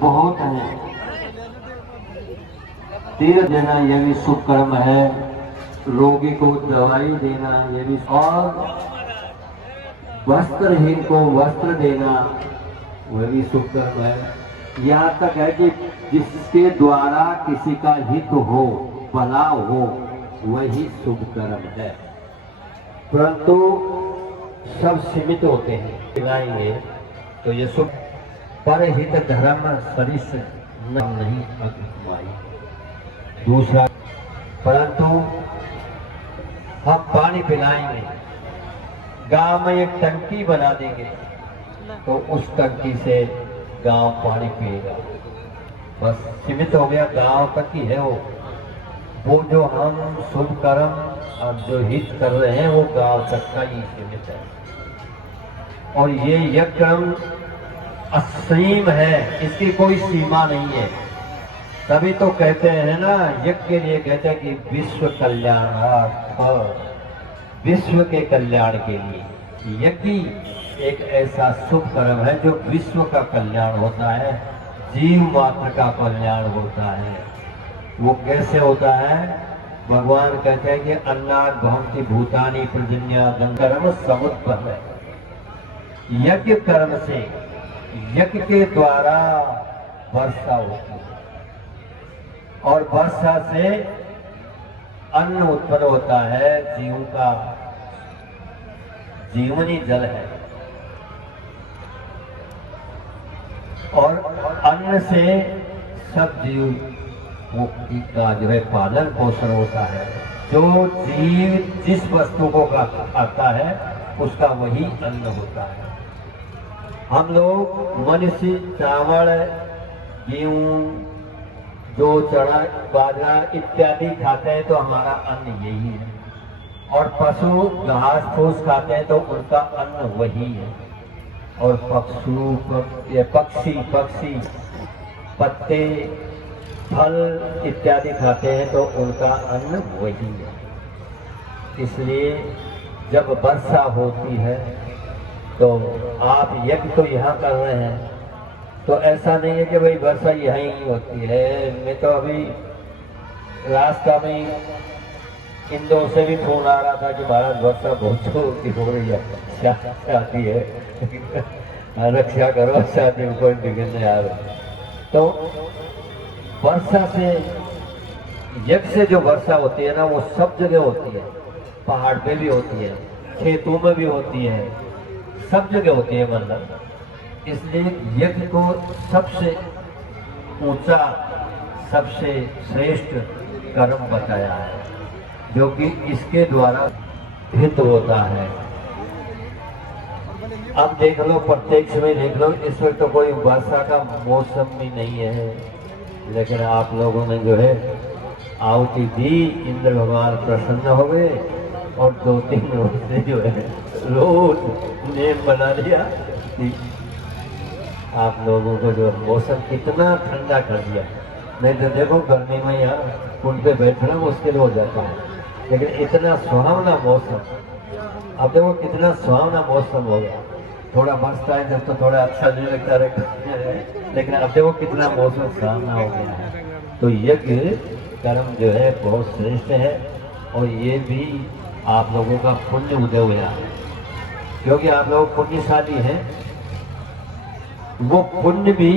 बहुत है। तीर्थ देना यह भी शुभ कर्म है, रोगी को दवाई देना यह भी, और वस्त्रहीन को वस्त्र देना वह भी शुभ कर्म है। यहाँ तक है कि जिसके द्वारा किसी का हित हो, भला हो, वही शुभ कर्म है। परंतु सब सीमित होते हैं, खिलाएंगे तो ये शुभ। पर हित धर्म सरिस नहीं अगुवाई। दूसरा, परंतु हम पानी पिलाएंगे, गांव में एक टंकी बना देंगे तो उस टंकी से गांव पानी पिएगा। बस सीमित हो गया, गांव तक ही है वो जो हम शुभ कर्म और जो हित कर रहे हैं वो गांव तक का ही सीमित है। और ये यज्ञ कर्म असीम है, इसकी कोई सीमा नहीं है। तभी तो कहते हैं ना, यज्ञ के लिए कहते हैं कि विश्व कल्याणार्थ, विश्व के कल्याण के लिए यज्ञ एक ऐसा शुभ कर्म है जो विश्व का कल्याण होता है, जीव मात्र का कल्याण होता है। वो कैसे होता है? भगवान कहते हैं कि अन्नाद भवन्ति भूतानि पर्जन्या कर्म समुत्पन्न है। यज्ञ कर्म से, यज्ञ के द्वारा वर्षा होती है और वर्षा से अन्न उत्पन्न होता है, जीव का जीवनी जल है। और अन्न से सब जीव का जो है पालन पोषण होता है। जो जीव जिस वस्तु को खाता है उसका वही अन्न होता है। हम लोग मनुष्य चावल, गेहूं, जो चना, बाजरा इत्यादि खाते हैं तो हमारा अन्न यही है। और पशु घास फूस खाते हैं तो उनका अन्न वही है। और पक्षी पत्ते, फल इत्यादि खाते हैं तो उनका अन्न वही है। इसलिए जब वर्षा होती है तो आप यज्ञ तो यहाँ कर रहे हैं, तो ऐसा नहीं है कि भाई वर्षा यहीं ही होती है। मैं तो अभी रास्ता में इंदौर से भी फोन आ रहा था कि भारत वर्षा बहुत जोर की हो रही है, शादी है रक्षा करो, शादी में कोई बिगड़ने आ रहा। तो वर्षा से, यज्ञ से जो वर्षा होती है ना, वो सब जगह होती है। पहाड़ पे भी होती है, खेतों में भी होती है, सब जगह होती है। मतलब इसलिए यज्ञ को सबसे ऊंचा, सबसे श्रेष्ठ कर्म बताया है, जो कि इसके द्वारा हित होता है। अब देख लो, प्रत्यक्ष में देख लो, इस वक्त तो कोई वर्षा का मौसम भी नहीं है, लेकिन आप लोगों ने जो है आहुति दी, इंद्र भगवान प्रसन्न हो गए और 2-3 रोज से जो है रोज नेम बना लिया कि आप लोगों को जो मौसम कितना ठंडा कर दिया। नहीं तो देखो गर्मी में यहाँ कुंड पे बैठना मुश्किल हो जाता है, लेकिन इतना सुहावना मौसम, अब देखो कितना सुहावना मौसम हो गया। थोड़ा बरसता है जब तो थोड़ा अच्छा नहीं लगता है, लेकिन अब देखो कितना मौसम सुहावना हो गया है। तो यज्ञ कर्म जो है बहुत श्रेष्ठ है और ये भी आप लोगों का पुण्य उदय हुआ है, क्योंकि आप लोग पुण्यशाली हैं। वो पुण्य भी